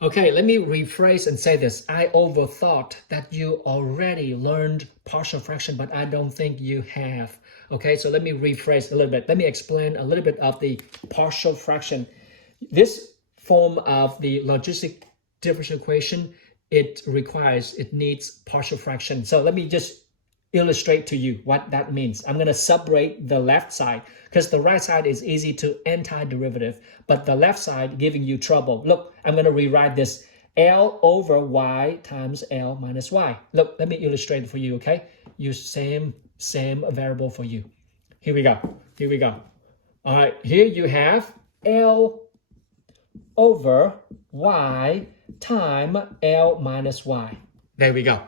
Okay, let me rephrase and say this. I overthought that you already learned partial fraction, but I don't think you have. Okay, so let me rephrase a little bit. Let me explain a little bit of the partial fraction. This form of the logistic differential equation, it needs partial fraction. So let me just illustrate to you what that means. I'm going to separate the left side because the right side is easy to antiderivative, but the left side giving you trouble. Look, I'm going to rewrite this L over Y times L minus Y. Look, let me illustrate it for you, okay? Use same variable for you. Here we go. Here we go. All right, here you have L over Y times L minus Y. There we go.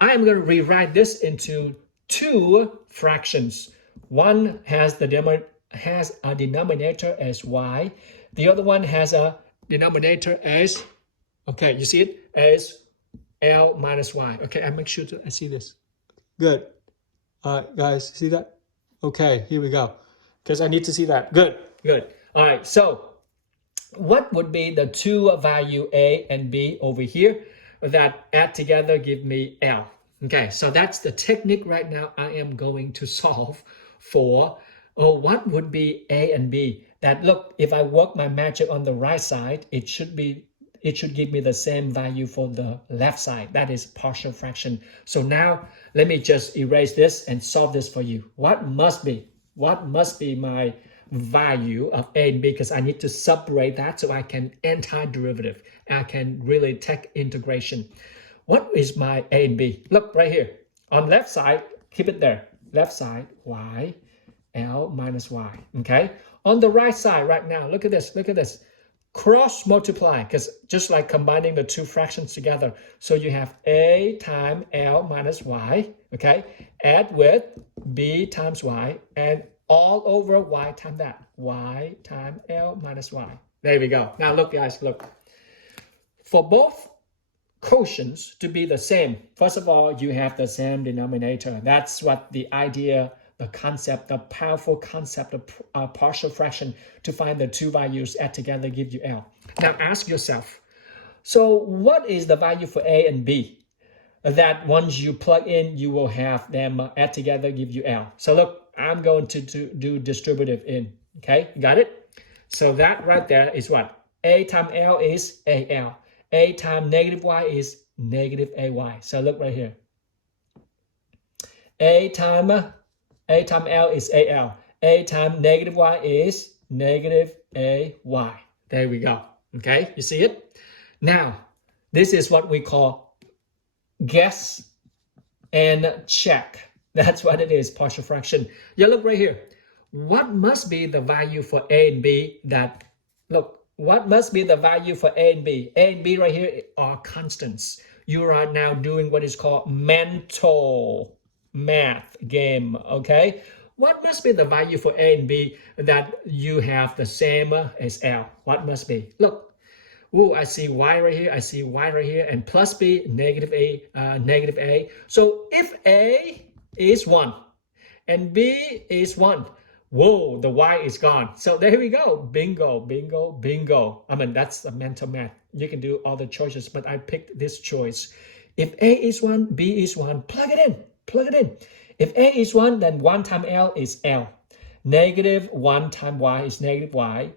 I am going to rewrite this into two fractions. One has a denominator as y. The other one has a denominator as, okay, you see it, as L minus y. Okay, I make sure I see this. Good. Guys, see that? Okay, here we go. Because I need to see that. Good, good. All right, so what would be the two value A and B over here that add together give me L? Okay, so that's the technique right now I am going to solve for. What would be A and B? That look, if I work my magic on the right side, it should give me the same value for the left side. That is partial fraction. So now let me just erase this and solve this for you. What must be my value of A and B, because I need to separate that so I can antiderivative. I can really take integration. What is my A and B? Look right here. On left side, keep it there. Left side, y, L minus y, okay? On the right side right now, look at this, look at this. Cross multiply, because just like combining the two fractions together. So you have A times L minus y, okay? Add with B times y, and all over y times that. Y times L minus y. There we go. Now look, guys, look. For both quotients to be the same, first of all, you have the same denominator. That's what the idea, the concept, the powerful concept of partial fraction, to find the two values add together give you L. Now ask yourself, so what is the value for A and B? That once you plug in, you will have them add together give you L. So look, I'm going to do distributive in, okay? Got it? So that right there is what? A times L is AL. A times negative y is negative AY. So look right here. A times L is AL. A times negative y is negative AY. There we go. Okay, you see it? Now, this is what we call guess and check. That's what it is, partial fraction. Yeah, look right here. What must be the value for A and B that, look, what must be the value for A and B? A and B right here are constants. You are now doing what is called mental math game, okay? What must be the value for A and B that you have the same as L? What must be? Look, ooh, I see y right here, I see y right here, and plus b, negative a. So if A is 1 and B is 1, whoa, the y is gone. So there we go. Bingo, bingo, bingo. I mean, that's the mental math. You can do other choices, but I picked this choice. If A is 1, B is 1, plug it in, plug it in. If A is 1, then 1 times L is L. Negative 1 times y is negative y,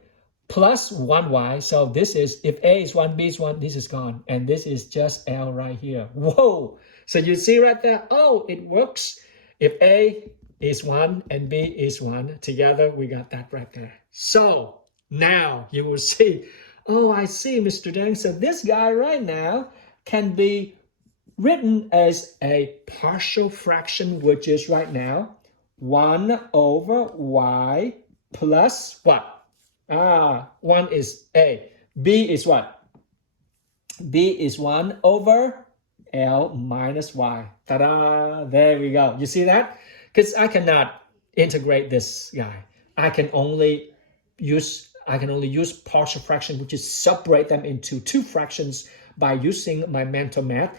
plus 1y. So this is, if A is 1, B is 1, this is gone. And this is just L right here. Whoa. So you see right there, oh, it works. If A is 1 and B is 1, together we got that right there. So now you will see, oh, I see, Mr. Deng. So this guy right now can be written as a partial fraction, which is right now 1 over y plus what? 1 is A. B is what? B is 1 over L minus y. Ta-da! There we go. You see that? Because I cannot integrate this guy. I can only use partial fraction, which is separate them into two fractions by using my mental math.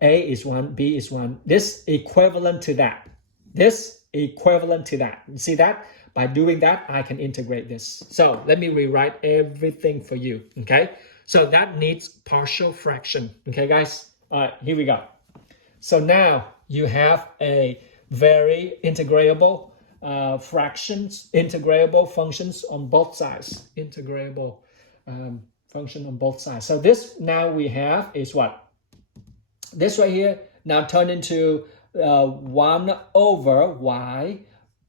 A is 1, B is 1. This equivalent to that. This equivalent to that. You see that? By doing that, I can integrate this. So let me rewrite everything for you, okay? So that needs partial fraction. Okay, guys? All right, here we go. So now you have a very integrable integrable functions on both sides. Integrable function on both sides. So this now we have is what? This right here now turn into 1 over y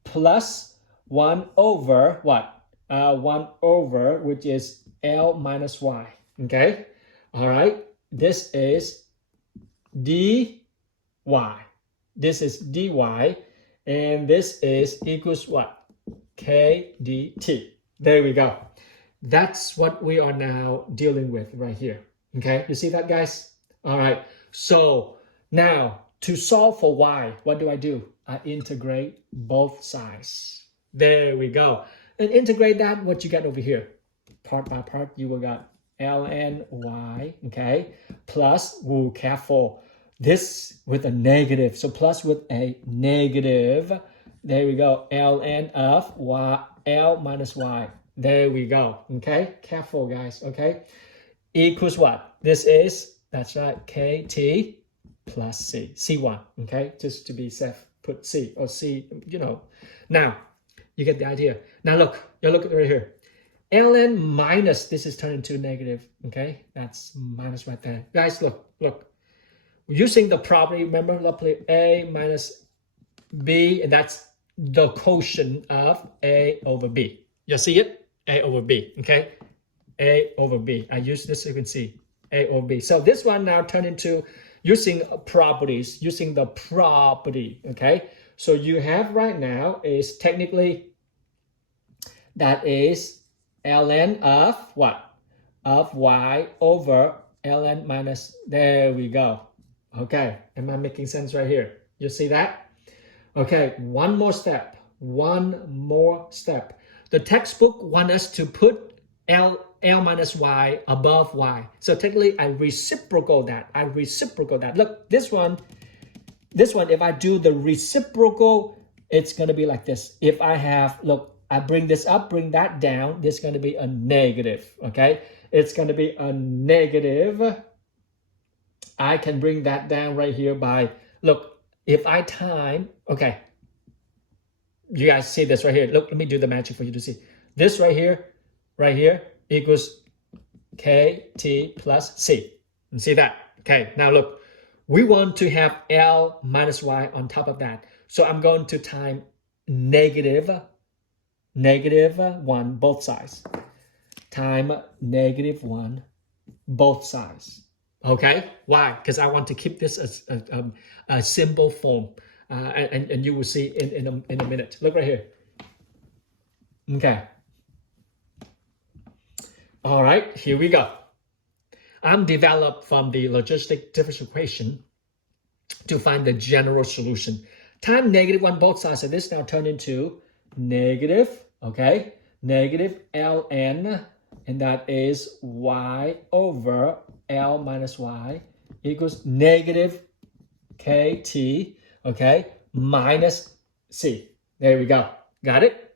plus 1 over what? 1 over, which is L minus y. Okay? All right. This is dy. This is dy. And this is equals what? K dt. There we go. That's what we are now dealing with right here. Okay? You see that, guys? All right. So now to solve for y, what do? I integrate both sides. There we go. And integrate that, what you got over here? Part by part, you will got ln y, okay? Plus, ooh, careful. This with a negative. So plus with a negative. There we go. ln of y, L minus y. There we go. Okay? Careful, guys. Okay? Equals what? This is, that's right, kt plus c. C1. Okay? Just to be safe, put c or c, you know. Now, you get the idea. Now look, you look at right here. ln minus, this is turned into negative. Okay? That's minus right there. Guys, look. Using the property, remember, a minus b, and that's the quotient of a over b. You see it? A over b, okay? A over b. I use this so you can see a over b. So this one now turned into using properties, using the property, okay? So you have right now is technically, that is ln of what? Of y over ln minus, there we go. Okay, am I making sense right here? You see that? Okay, one more step. The textbook wants us to put L minus y above y. So technically, I reciprocal that. Look, this one, if I do the reciprocal, it's going to be like this. If I have, look, I bring this up, bring that down, this is going to be a negative, okay? It's going to be a negative. I can bring that down right here by, look, if I time, okay, you guys see this right here. Look, let me do the magic for you to see. This right here equals kt plus c. You see that? Okay, now look, we want to have L minus y on top of that. So I'm going to time negative 1 both sides. Time negative 1 both sides. Okay, why? Because I want to keep this as a simple form, and you will see in a minute. Look right here. Okay. All right, here we go. I'm developed from the logistic differential equation to find the general solution. Time negative 1 both sides, so this now turned into negative, okay, negative ln, and that is y over L minus y equals negative kt, okay, minus c. There we go. Got it?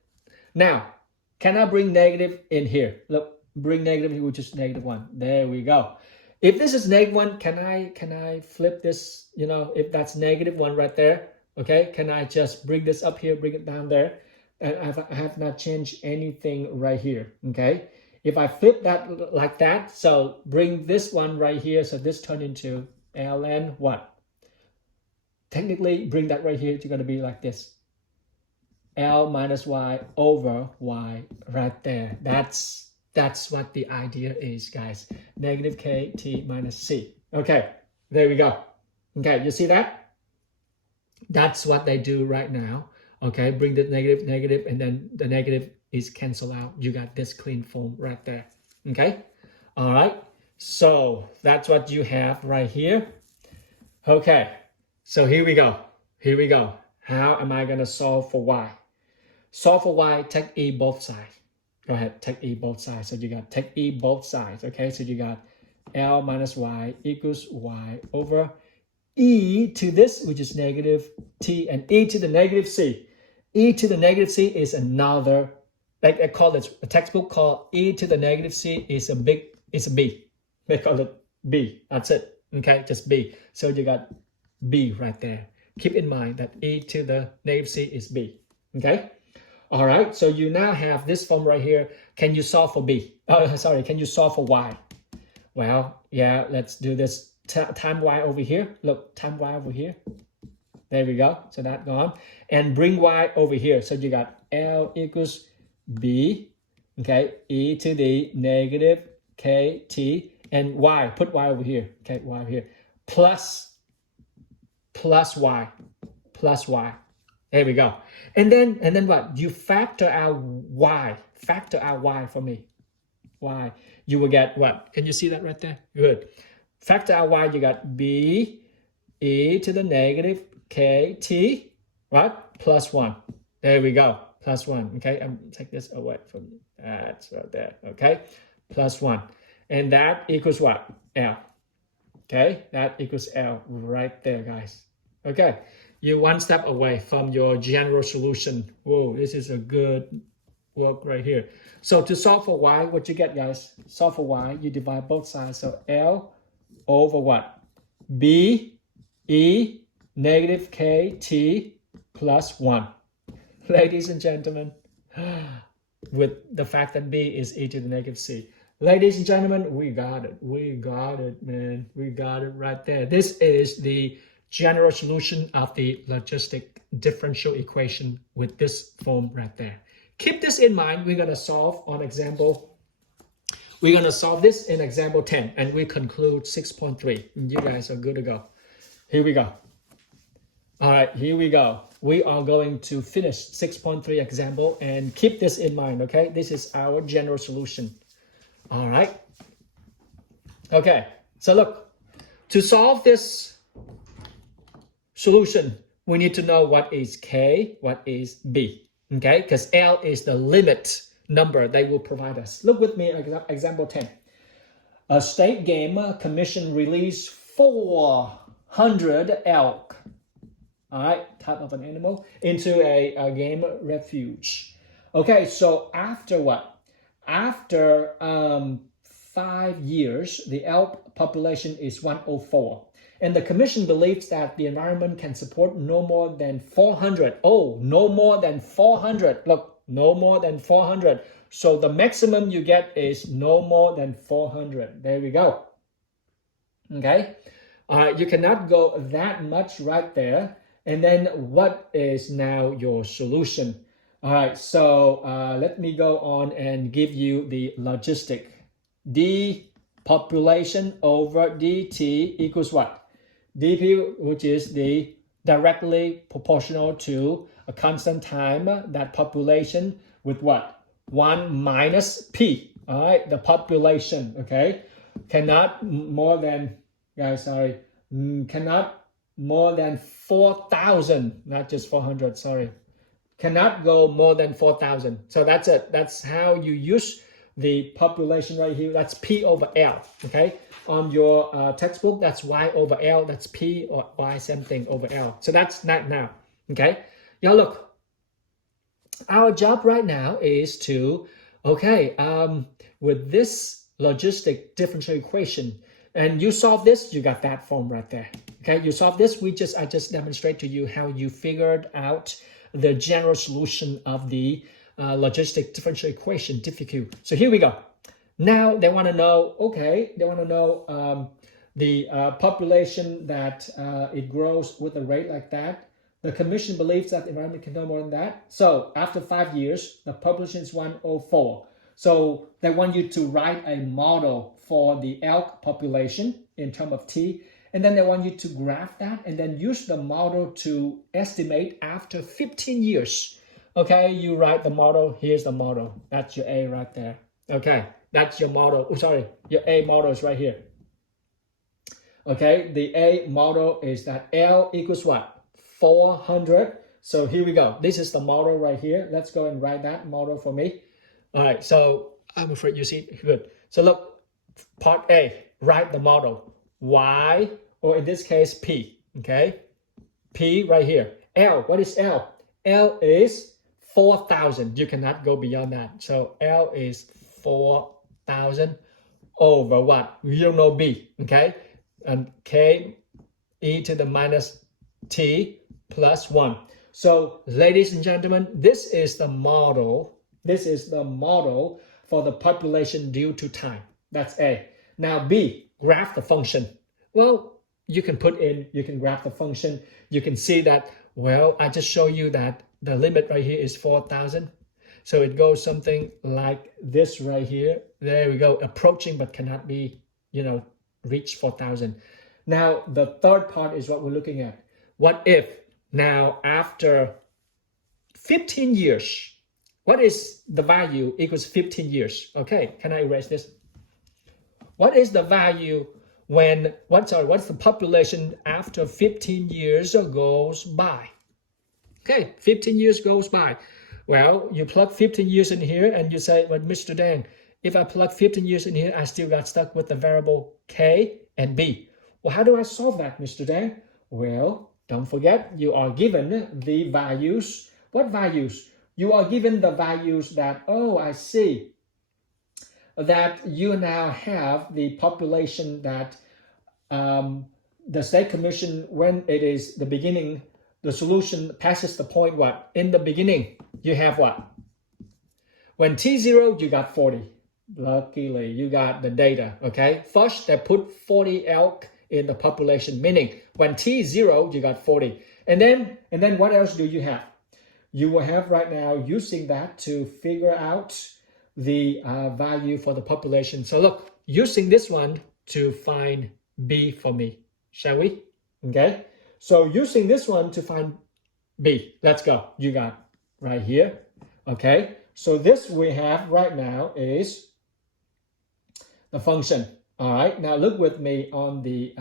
Now, can I bring negative in here? Look, bring negative here, which is negative 1. There we go. If this is negative 1, can I flip this, you know, if that's negative 1 right there, okay, can I just bring this up here, bring it down there? And I have not changed anything right here, okay? If I flip that like that, so bring this one right here, so this turn into ln what? Technically, bring that right here, it's going to be like this. L minus y over y right there. That's what the idea is, guys. Negative kt minus c. Okay, there we go. Okay, you see that? That's what they do right now. Okay, bring the negative, and then the negative is cancel out. You got this clean form right there. Okay, all right. So that's what you have right here. Okay, so here we go. How am I gonna solve for y? Solve for y, take e both sides. Go ahead, take e both sides. So you got take e both sides. Okay, so you got L minus y equals y over e to this, which is negative t, and e to the negative c. E to the negative c is another, like I call it, a textbook called e to the negative c is a b. They call it B. That's it. Okay, just B. So you got B right there. Keep in mind that e to the negative c is B. Okay. All right. So you now have this form right here. Can you solve for B? Oh, sorry. Can you solve for Y? Well, yeah. Let's do this. Time Y over here. Look, time Y over here. There we go. So that gone. And bring Y over here. So you got L equals B. Okay. E to the negative KT. And Y, put Y over here, okay, Y over here, plus Y. There we go. And then what? You factor out Y for me, Y. You will get what? Can you see that right there? Good. Factor out Y, you got B, e to the negative KT, what? Plus 1. There we go, plus 1, okay? Take this away from that, right there, okay? Plus 1. And that equals what? L. Okay, that equals L right there, guys. Okay, you're one step away from your general solution. Whoa, this is a good work right here. So to solve for Y, what you get, guys? Solve for Y, you divide both sides. So L over what? B, E, negative KT plus 1. Ladies and gentlemen, with the fact that B is e to the negative c. Ladies and gentlemen, we got it. We got it, man. We got it right there. This is the general solution of the logistic differential equation with this form right there. Keep this in mind. We're going to solve on example. We're going to solve this in example 10, and we conclude 6.3. You guys are good to go. Here we go. All right, here we go. We are going to finish 6.3 example, and keep this in mind, okay? This is our general solution. All right. Okay, so look, to solve this solution, we need to know what is K, what is B, okay? Because L is the limit number they will provide us. Look with me at example 10. A state game commission released 400 elk, all right, type of an animal, into a game refuge. Okay, so after what? After 5 years, the elk population is 104. And the commission believes that the environment can support no more than 400. Oh, no more than 400. Look, no more than 400. So the maximum you get is no more than 400. There we go. Okay. You cannot go that much right there. And then what is now your solution? All right, so let me go on and give you the logistic. D population over dt equals what? dp, which is the directly proportional to a constant time, that population with what? 1 minus p, all right, the population, okay? Cannot more than, guys, sorry, cannot more than 4,000, not just 400, sorry. Cannot go more than 4,000. So that's it. That's how you use the population right here. That's P over L, okay? On your textbook, that's Y over L. That's P or Y, same thing, over L. So that's that now, okay? Now look, our job right now is to, okay, with this logistic differential equation, and you solve this, you got that form right there, okay? You solve this, I just demonstrate to you how you figured out the general solution of the logistic differential equation, DFQ. So here we go. Now they want to know, okay, they want to know the population that it grows with a rate like that. The commission believes that the environment can do more than that. So after 5 years, the population is 104. So they want you to write a model for the elk population in terms of T. And then they want you to graph that and then use the model to estimate after 15 years. Okay, you write the model. Here's the model. That's your A right there. Okay, that's your model. Oh, sorry, your A model is right here. Okay, the A model is that L equals what? 400. So here we go. This is the model right here. Let's go and write that model for me. All right, so I'm afraid you see it. Good. So look, part A, write the model. Y, or in this case, P, okay? P right here. L, what is L? L is 4,000. You cannot go beyond that. So L is 4,000. over what? You don't know B, okay? And K e to the minus T plus 1. So, ladies and gentlemen, this is the model. This is the model for the population due to time. That's A. Now B, graph the function. Well, you can graph the function. You can see that, well, I just show you that the limit right here is 4,000. So it goes something like this right here. There we go, approaching but cannot be, reach 4,000. Now, the third part is what we're looking at. What if now after 15 years, what is the value equals 15 years? Okay, can I erase this? What is the value what's the population after 15 years goes by? Okay, 15 years goes by. Well, you plug 15 years in here and you say, well, Mr. Dan, if I plug 15 years in here, I still got stuck with the variable K and B. Well, how do I solve that, Mr. Dan? Well, don't forget, you are given the values. What values? You are given the values that, oh, I see, that you now have the population that the State Commission, when it is the beginning, the solution passes the point what? In the beginning, you have what? When T0, you got 40. Luckily, you got the data, okay? First, they put 40 elk in the population, meaning when T0, you got 40. And then what else do you have? You will have right now using that to figure out the value for the population. So look, using this one to find B for me, shall we? Okay, so using this one to find B, let's go. You got right here. Okay, so this we have right now is the function. All right, now look with me on the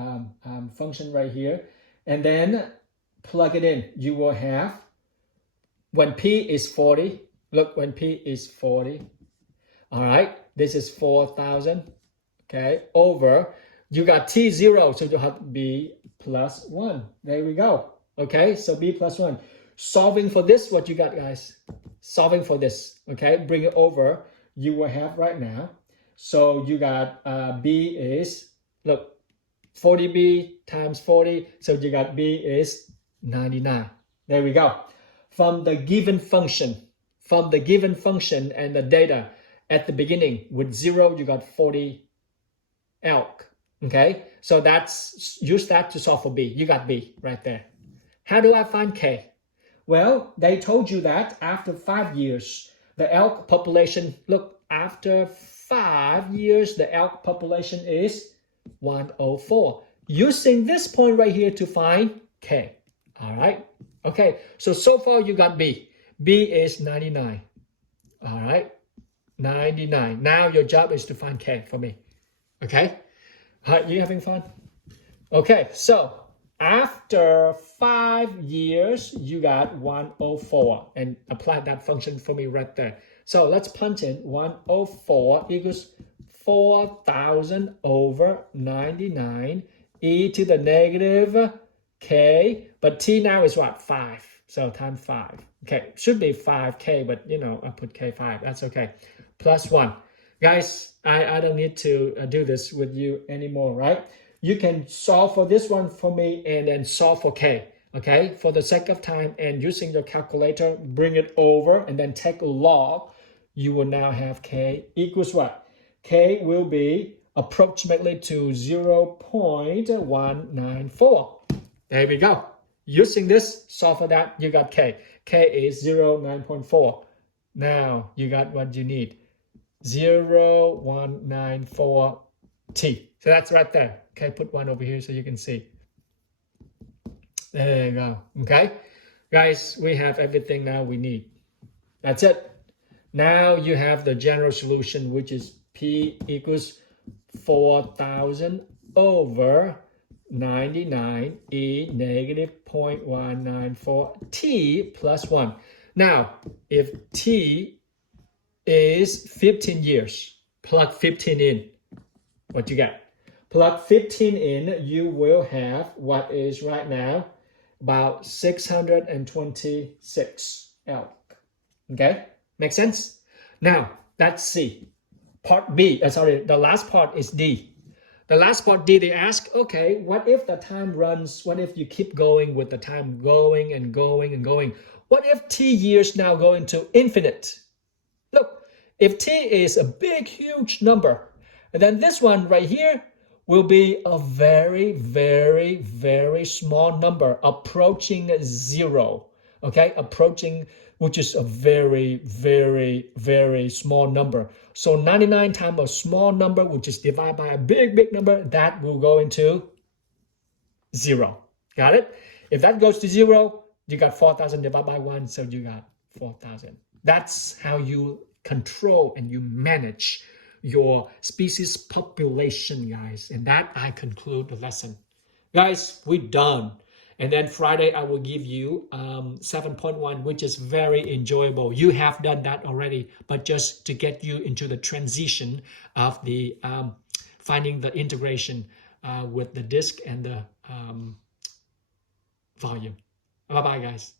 function right here, and then plug it in. You will have, when P is 40, look, when P is 40, all right, this is 4,000, okay, over, you got T0, so you have B plus 1. There we go. Okay, so B plus 1. Solving for this, what you got, guys? Solving for this, okay, bring it over, you will have right now. So you got B is, look, 40B times 40, so you got B is 99. There we go. From the given function and the data at the beginning with 0, you got 40 elk. Okay, so use that to solve for B. You got B right there. How do I find K? Well, they told you that after 5 years, the elk population, look, after 5 years, the elk population is 104. Using this point right here to find K. All right. Okay, so far you got B. B is 99. All right, 99. Now your job is to find K for me. Okay, all right, you having fun? Okay, so after 5 years, you got 104, and apply that function for me right there. So let's punch in 104 equals 4,000 over 99 e to the negative K, but T now is what? 5. So times 5. Okay, should be 5K, but I put K5. That's okay. Plus 1. Guys, I don't need to do this with you anymore, right? You can solve for this one for me and then solve for K. Okay, for the sake of time and using your calculator, bring it over and then take a log. You will now have K equals what? K will be approximately to 0.194. There we go. Using this, solve for that, you got K. K is 0.9.4. Now you got what you need. 0.194 T. So that's right there. Okay, put 1 over here so you can see. There you go. Okay, guys, we have everything now we need. That's it. Now you have the general solution, which is P equals 4,000 over 99 e negative 0.194 T plus 1. Now, if T is 15 years, plug 15 in. What you got? Plug 15 in, you will have what is right now about 626 elk. Okay, make sense? Now, that's C. part B, sorry, the last part is D. The last part D, they ask, okay, what if the time runs, what if you keep going with the time going and going and going? What if t years now go into infinite? Look, if t is a big, huge number, and then this one right here will be a very, very, very small number approaching zero, okay? Approaching, which is a very, very, very small number. So 99 times a small number, which is divided by a big, big number, that will go into zero. Got it? If that goes to zero, you got 4,000 divided by 1, so you got 4,000. That's how you control and you manage your species population, guys. And that I conclude the lesson. Guys, we're done. And then Friday, I will give you 7.1, which is very enjoyable. You have done that already, but just to get you into the transition of the finding the integration with the disk and the volume. Bye-bye, guys.